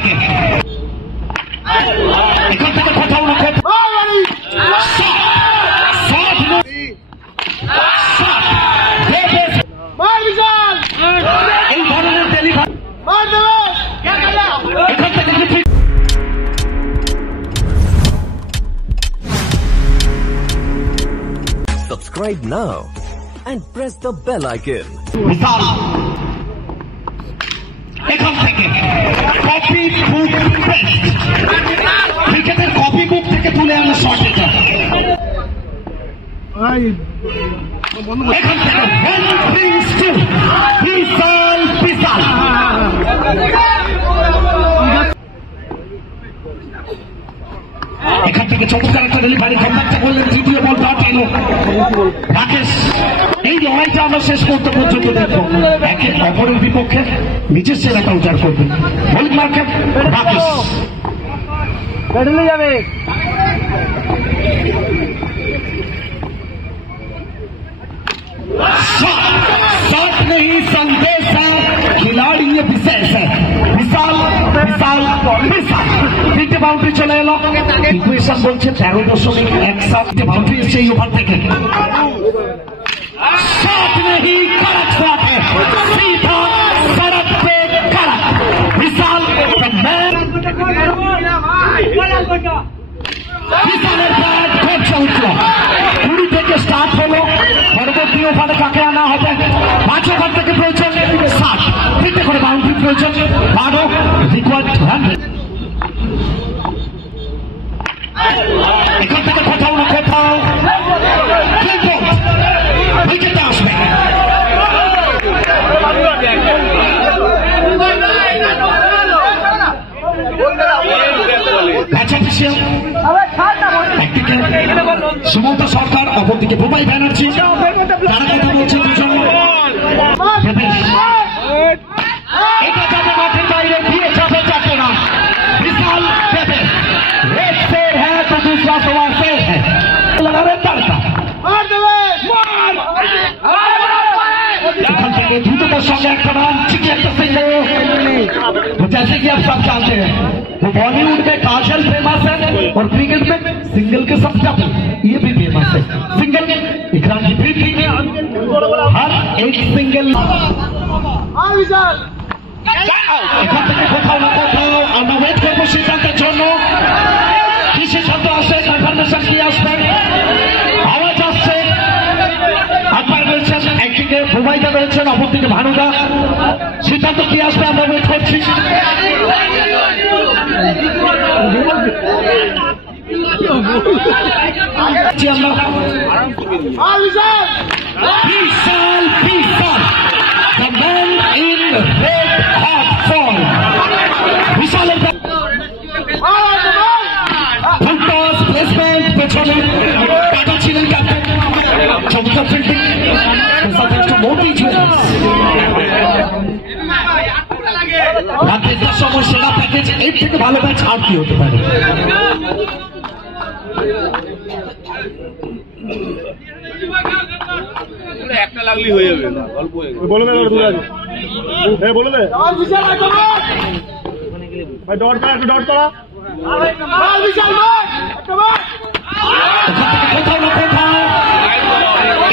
থেকে কোথাও না কোথাও এই ধরনের ডেলিভারি এখান থেকে Subscribe now and press the bell icon. বিশাল এখান থেকে কপি বুক পেস্ট ক্রিকেটের কপি বুক থেকে তুলে আনা শট এটা এখান থেকে বিশাল বিশাল এখান থেকে চমৎকার একটা ডেলিভারি কন্ট্যাক্টটা করলেন তৃতীয় বল ডট এলো রাকেশ। এই লড়াইটা আমরা শেষ করতে পর্যন্ত দেখবো একে অপরের বিপক্ষে নিজের সেরাটা উজাড় করবে বোলিং মার্কেট রাকেশ যাবে शॉट नहीं संदेश है खिलाड़ी ये विशेष है विशाल विशाल विशाल তিনটে বাউন্ডারি চলে এলো ইকুয়েশন বলছে 13.17 বাউন্ডারি এসছে এই ওভার থেকে शॉट नहीं कड़क शॉट है सीधा सड़क पे कड़क विशाल বিশালের ব্যাট ঘটছে উঠল 20 থেকে স্টার্ট হলো পরবর্তী ওভারে কাকে আনা হবে 5 ওভার থেকে প্রয়োজন 60 তিনটে করে বাউন্ডারি প্রয়োজন 12 রিকোয়ার্ড রান এখান থেকে কোথাও না কোথাও উইকেটে আসবে সুমন্ত সরকার অপরদিকে বুবাই ব্যানার্জি তারা কথা বলছে দুজন এটা যাবে মাঠের বাইরে দিয়ে যাবে চারটে রান বিশাল দেবে एक शेर है तो दूसरा सवा शेर है लगा रहे तड़का एखान থেকে দ্রুততার সঙ্গে একটা রান ঠিক একটা सिंगल तो जैसे कि आप सब जानते हैं वो बॉलीवुड में काजल फेमस है और क्रिकेट में सिंगल के सब डबल ये भी फेमस है सिंगल इकराम की प्रीति हर एक सिंगल এখান থেকে কোথাও না কোথাও আমরা ওয়েট করবো সিদ্ধান্তের জন্য কি সিদ্ধান্ত আসে কনফার্মেশন কি আসবে আওয়াজ আসছে আম্পায়ার রয়েছেন একদিকে বুবাইদা রয়েছেন অপরদিকে ভানুদা সিদ্ধান্ত কি আসবে আমরা ওয়েট করছি Vishal Vishal the man in red hot form বিশালের ফুলটস প্লেসমেন্ট পেছনে কাটা ছিলেন ক্যাপ্টেন চমৎকার ফিল্ডিং মোটি জুয়েলার্স রাতের সময় সেরা প্যাকেজ এর থেকে ভালো ম্যাচ আর কি হতে পারে একটা লাগলি হয়ে যাবে অল্প বলে দে দূরে আছে হ্যাঁ বলে দে ভাই ডট করা একটু ডট করা বিশাল ভাই একটা বার কোথাও না কোথাও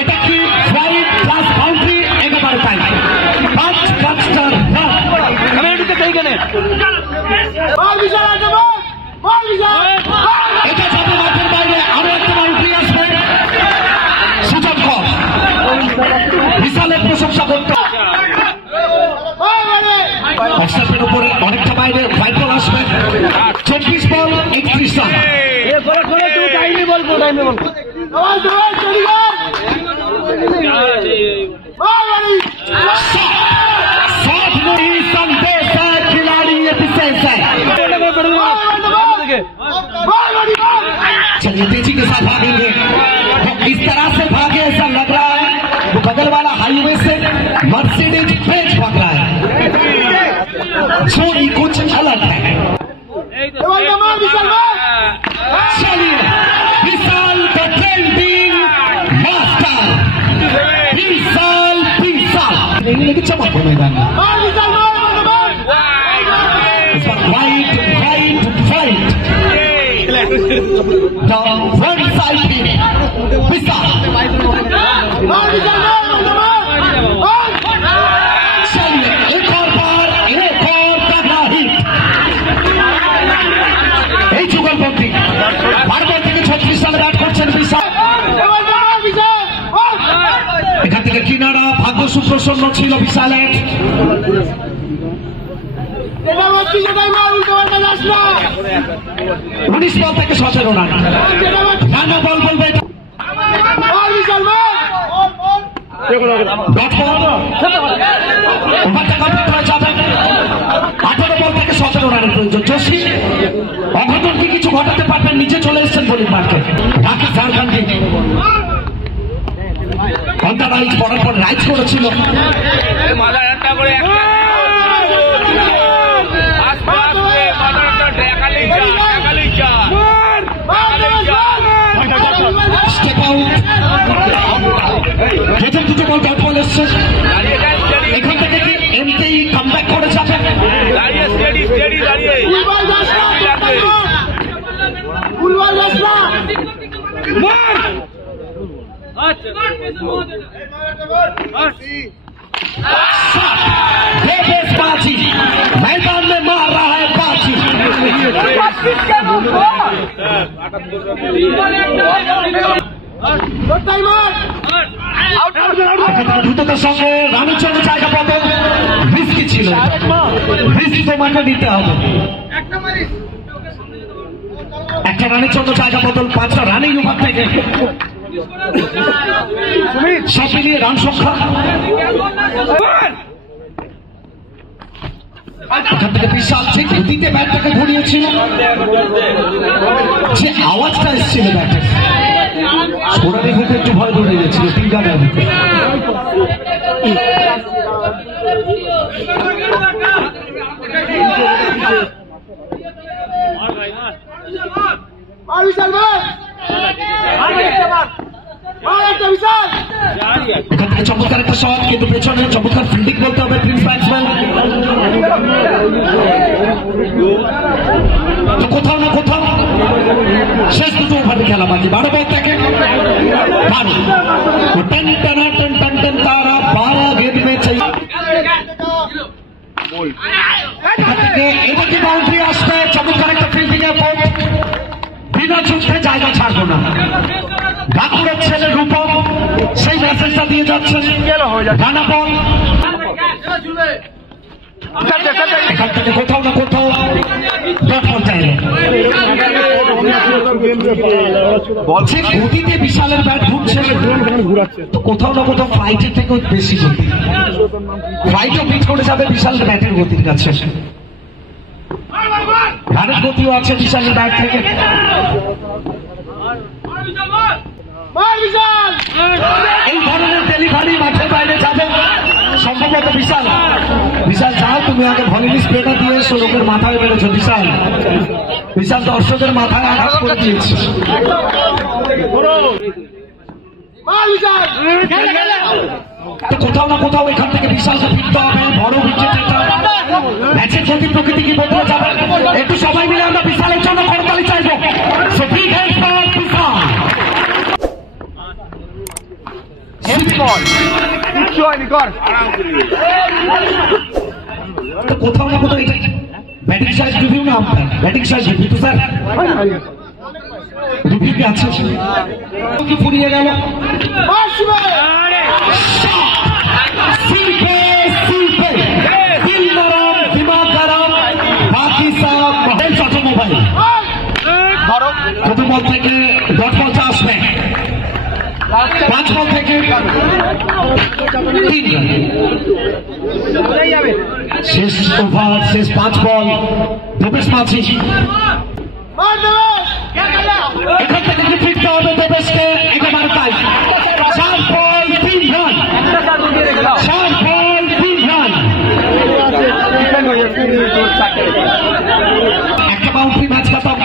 এটা কি ওয়াইড প্লাস বাউন্ডারি একেবারে তাই 5 রান আমি এদিকে তাই কেন বিশাল একটা বার বিশাল এটা যাবে মাঠের বাইরে আরো একটা বাউন্ডারি আসবে সুযোগ কর বিশালের প্রশংসা করতে অস্ট্রেলিয়ার উপরে অনেকটা বাইরে হোয়াইট বল আসবে 24 বল 31 রান संदेश है खिलाड़ी ये विशेष है चलिए तेजी के साथ भागेंगे इस तरह से भागे ऐसा लग रहा है वो बगल वाला हाईवे से मर्सिडीज बेंच भाग रहा है जोड़ी कुछ अलग है चलिए विशाल द ट्रेंडिंग मास्टर विशाल विशाल लेकिन चमक मैदान में The front side team, Vishal. चलिए एक और बार तगड़ा हिट এই যুগলপন্থী ভারত থেকে 36 সালে ব্যাট করছেন বিশাল। এখান থেকে কিনারা ভাগ্য সুপ্রসন্ন ছিল বিশালের। 19 বল থেকে 17 রান। রানা বল বলবে ওভারটা কমপ্লিট হয়ে যাবে। 18 বল থেকে 17 রানের প্রয়োজন। জোশী অঘটন কি কিছু ঘটাতে পারবেন? নিচে চলে এসেছেন বোলিং মার্কে। রাকিব ঝাড়খণ্ডী ঘন্টা রাইজ পড়ার পর রাইজ করেছিল। Step out. প্রথম দুটো বল ডট বল এসছে। এখান থেকে কি এমতেই কামব্যাক করে যাবে? बाजी मैदान में मार रहा है बाजी। দ্রুততার সঙ্গে রানের জন্য জায়গা পাবেন। রিস্কি ছিল, রিস্কি তোমাকে নিতে হবে। একটা রানের জন্য জায়গা বদল, 5টা রানেই ওভার থেকে সব মিলিয়ে রান সংখ্যা। এখান থেকে বিশাল ঠিক গতিতে ব্যাটটাকে ঘুরিয়েছিল। যে আওয়াজটা এসেছিল ব্যাটে সোনালি ঘুরতে একটু ভয় ধরে গেছিল 3 রানের মধ্যে। এখান থেকে চমৎকার একটা শট, কিন্তু পেছনে চমৎকার ফিল্ডিং বলতে হবে প্রিন্স ব্যাটসম্যান। তো কোথাও না কোথাও শেষ দুটো ওভারে খেলা বাকি। 12 বল থেকে 12 टन टना टन टन टन तारा 12 गेंद में चाहिए। এখান থেকে এদিকে বাউন্ডারি আসবে। চমৎকার একটা ফিল্ডিং এফোর্ট। বিনা চোখে জায়গা ছাড়বো না। ঠাকুরের ছেলে রূপম সেই মেসেজটা দিয়ে যাচ্ছেন। রানা বল এখান থেকে কোথাও না কোথাও ডট বল চাইলে বলছে গতিতে বিশালের ব্যাট ঘুরছে, তো কোথাও না কোথাও ফ্লাইটের থেকেও বেশি গতি। ফ্লাইটও পিট করে যাবে বিশালের ব্যাটের গতির কাছে। রানের গতিও আছে বিশালের ব্যাট থেকে। এই ধরনের ডেলিভারি মাঠের বাইরে যাবে সম্ভবত বিশাল। বিশাল যাও, তুমি আগে ভলিনি স্প্রেটা দিয়ে এসো। লোকের মাথায় বেড়েছো বিশাল। বিশাল দর্শকের মাথায় আঘাত করে দিয়েছে। তো কোথাও না কোথাও এখান থেকে বিশালকে ফিরতে হবে। বড় উইকেট এটা। ম্যাচের গতি প্রকৃতি কি বদলে যাবে? একটু সবাই মিলে আমরা বিশালের জন্য করতালি চাইবো। সো বিগ হ্যান্ডস ফর বিশাল। তো কোথাও না কোথাও এটা ব্যাটিং সাইজ রিভিউ না আম্পায়ার, ব্যাটিং সাইজ রিভিউ। তো স্যার রিভিউ কি আছে? কি ফুরিয়ে গেল? দিল নরম দিমাগ গরম বাকি সব অটোমোবাইল। প্রথম বল থেকে ডট বল আসবে। 5 বল থেকে 3 রান। শেষ ওভার, শেষ 5 বল। দেবেশ মাঝি এখান থেকে কি ফিরতে হবে দেবেশকে? একেবারে তাই। 4 বল 3 রান। 4 বল 3 রান। একটা বাউন্ডারি ম্যাচ খতম।